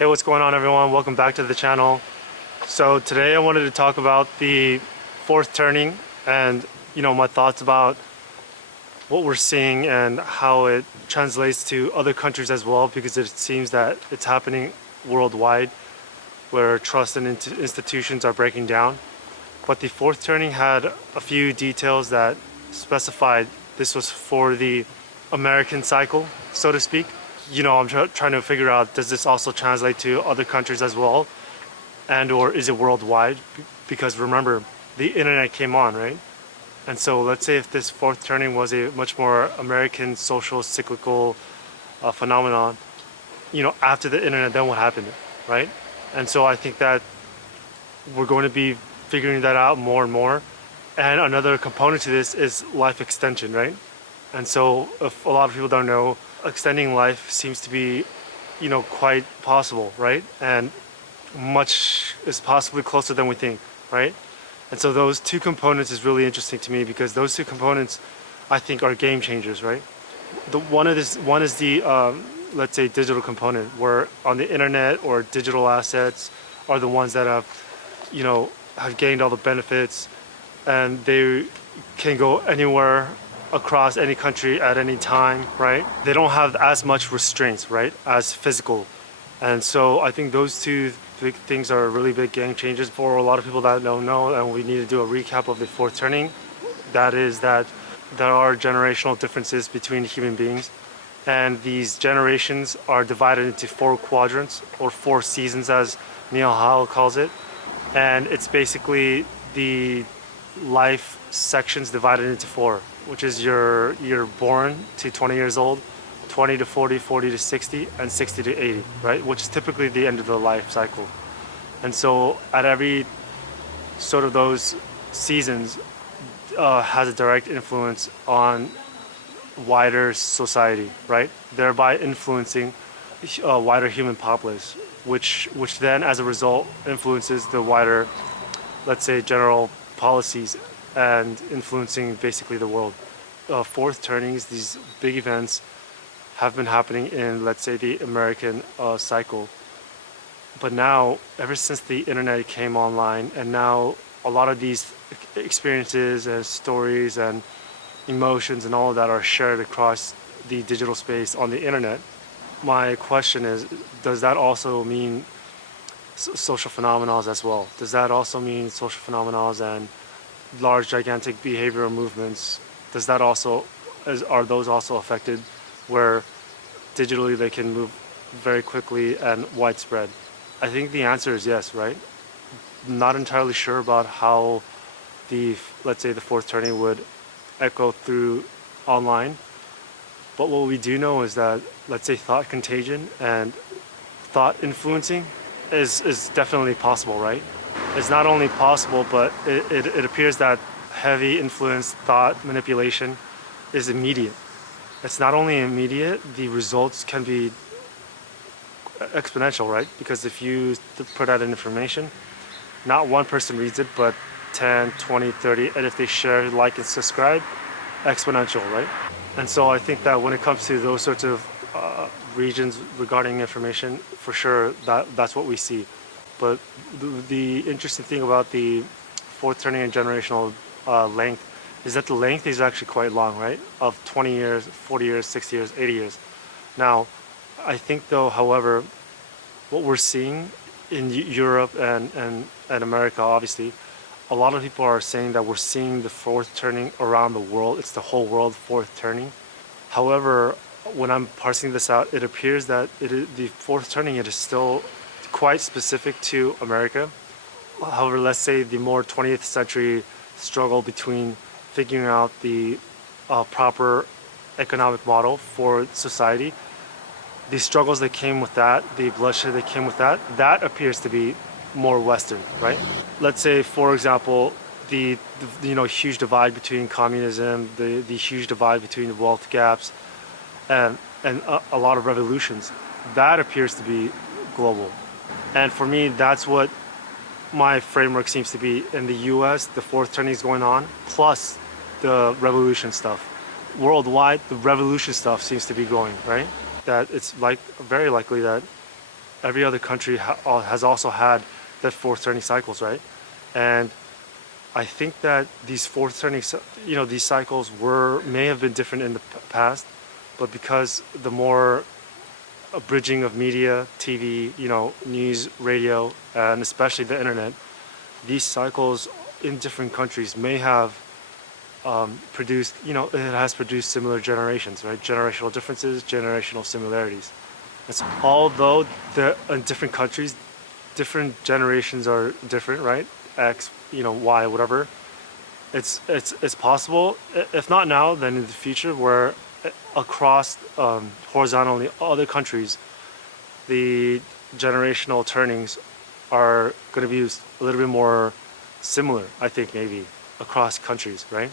Hey, what's going on, everyone? Welcome back to the channel. So today I wanted to talk about the fourth turning and my thoughts about what we're seeing and how it translates to other countries as well, because it seems that it's happening worldwide where trust in institutions are breaking down. But the fourth turning had a few details that specified this was for the American cycle, so to speak. I'm trying to figure out, does this also translate to other countries as well? And or is it worldwide? Because remember, the internet came on, right? And so let's say if this fourth turning was a much more American social cyclical phenomenon, after the internet, then what happened, right? And so I think that we're going to be figuring that out more and more. And another component to this is life extension, right? And so if a lot of people don't know, extending life seems to be, quite possible, right? And much is possibly closer than we think, right? And so those two components is really interesting to me, because those two components, I think, are game changers, right? One is the let's say digital component, where on the internet or digital assets are the ones that have gained all the benefits, and they can go anywhere across any country at any time, right? They don't have as much restraints, right, as physical. And so I think those two big things are really big game changers for a lot of people that don't know, and we need to do a recap of the fourth turning. That is that there are generational differences between human beings, and these generations are divided into four quadrants, or four seasons as Neil Howell calls it. And it's basically the life sections divided into four, which is you're born to 20 years old, 20 to 40, 40 to 60, and 60 to 80, right? Which is typically the end of the life cycle. And so at every sort of those seasons has a direct influence on wider society, right? Thereby influencing wider human populace, which then as a result influences the wider, let's say, general policies and influencing basically the world. Fourth turnings, these big events, have been happening in, let's say, the American cycle. But now, ever since the internet came online, and now a lot of these experiences and stories and emotions and all of that are shared across the digital space on the internet. My question is, does that also mean social phenomena as well? Does that also mean social phenomena and large gigantic behavioral movements? Does that also, are those also affected, where digitally they can move very quickly and widespread? I think the answer is yes, right? Not entirely sure about how let's say the fourth turning would echo through online, but what we do know is that, let's say, thought contagion and thought influencing is definitely possible, right? It's not only possible, but it appears that heavy influence, thought manipulation is immediate. It's not only immediate, the results can be exponential, right? Because if you put out an information, not one person reads it, but 10, 20, 30, and if they share, like, and subscribe, exponential, right? And so I think that when it comes to those sorts of regions regarding information, for sure, that's what we see. But the interesting thing about the fourth turning and generational length is that the length is actually quite long, right? Of 20 years, 40 years, 60 years, 80 years. Now, I think though, however, what we're seeing in Europe and America, obviously, a lot of people are saying that we're seeing the fourth turning around the world. It's the whole world fourth turning. However, when I'm parsing this out, it appears that the fourth turning, it is still quite specific to America. However, let's say the more 20th century struggle between figuring out the proper economic model for society, the struggles that came with that, the bloodshed that came with that, that appears to be more Western, right? Let's say, for example, the huge divide between communism, the huge divide between the wealth gaps, and a lot of revolutions, that appears to be global. And for me, that's what my framework seems to be. In the US, the fourth turning is going on, plus the revolution stuff. Worldwide, the revolution stuff seems to be growing, right? That it's very likely that every other country has also had the fourth turning cycles, right? And I think that these fourth turning, these cycles may have been different in the past, but because the more abridging of media, TV, news, radio, and especially the internet, these cycles in different countries may have produced, it has produced similar generations, right? Generational differences, generational similarities. And so although in different countries, different generations are different, right? X, Y, whatever. It's possible, if not now, then in the future, where across horizontally other countries, the generational turnings are going to be a little bit more similar, I think, maybe across countries, right?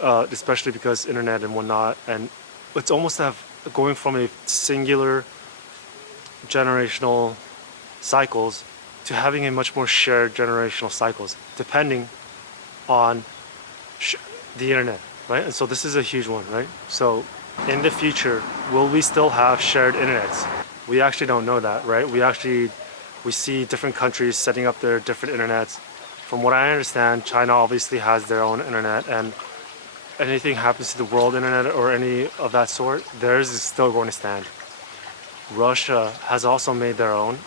Especially because internet and whatnot, and it's almost going from a singular generational cycles to having a much more shared generational cycles, depending on the internet, right? And so this is a huge one, right? So in the future, will we still have shared internets? We actually don't know that, right? We see different countries setting up their different internets. From what I understand, China obviously has their own internet, and anything happens to the world internet or any of that sort, theirs is still going to stand. Russia has also made their own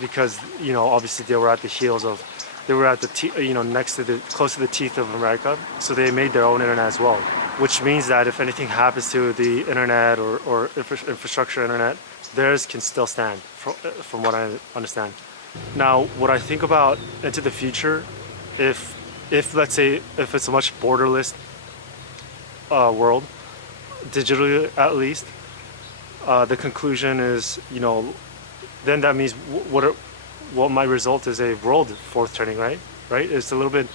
because, obviously they were at the heels of, close to the teeth of America, so they made their own internet as well, which means that if anything happens to the internet or infrastructure internet, theirs can still stand, from what I understand. Now, what I think about into the future, if let's say if it's a much borderless world, digitally at least, the conclusion is, then that means what might result is a world fourth turning, right? Right? It's a little bit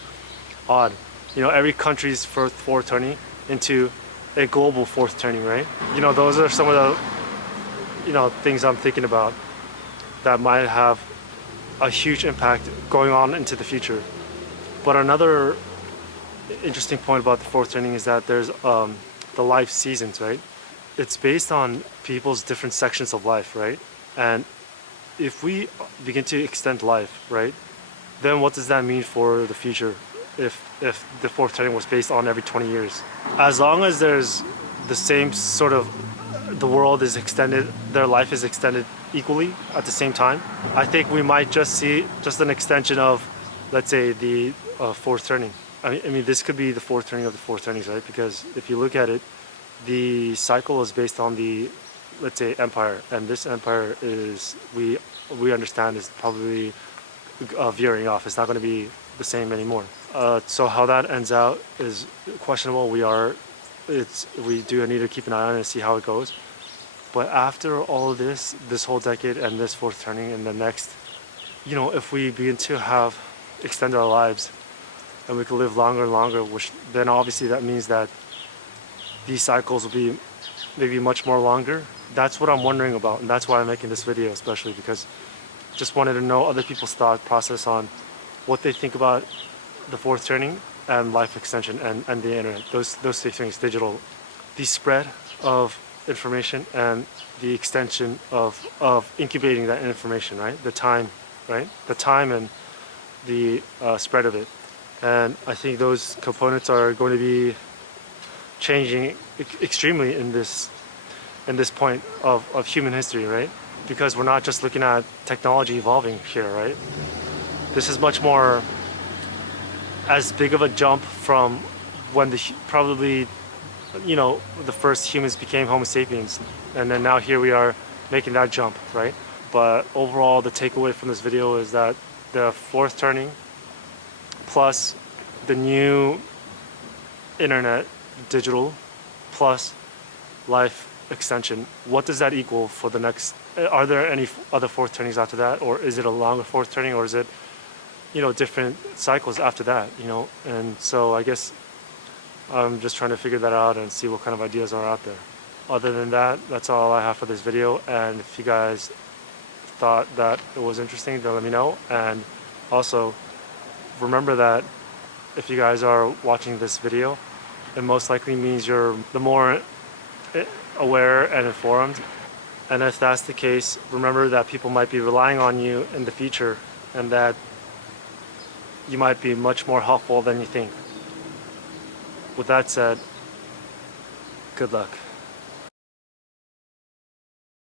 odd. Every country's fourth turning into a global fourth turning, right? Those are some of the, things I'm thinking about that might have a huge impact going on into the future. But another interesting point about the fourth turning is that there's the life seasons, right? It's based on people's different sections of life, right? And if we begin to extend life, right, then what does that mean for the future if the fourth turning was based on every 20 years? As long as there's the same sort of, the world is extended, their life is extended equally at the same time, I think we might just see just an extension of, let's say, the fourth turning. I mean, this could be the fourth turning of the fourth turnings, right? Because if you look at it, the cycle is based on the, let's say, empire, and this empire is, we understand, is probably veering off. It's not going to be the same anymore. So how that ends out is questionable. We do need to keep an eye on it and see how it goes. But after all of this whole decade and this fourth turning and the next, if we begin to extend our lives and we can live longer and longer, which then obviously that means that these cycles will be maybe much more longer. That's what I'm wondering about, and that's why I'm making this video, especially because just wanted to know other people's thought process on what they think about the fourth turning and life extension and the internet. Those three things, digital, the spread of information and the extension of incubating that information, right? The time, right? The time and the spread of it. And I think those components are going to be changing extremely in this point of human history, right? Because we're not just looking at technology evolving here, right? This is much more as big of a jump from when probably, the first humans became Homo sapiens, and then now here we are making that jump, right? But overall, the takeaway from this video is that the fourth turning plus the new internet, digital, plus life extension, what does that equal for the next? Are there any other fourth turnings after that, or is it a longer fourth turning, or is it, different cycles after that? And so I guess I'm just trying to figure that out and see what kind of ideas are out there. Other than that, that's all I have for this video. And if you guys thought that it was interesting, then let me know. And also remember that if you guys are watching this video, it most likely means you're the more aware and informed And if that's the case, remember that people might be relying on you in the future and that you might be much more helpful than you think. With that said, good luck.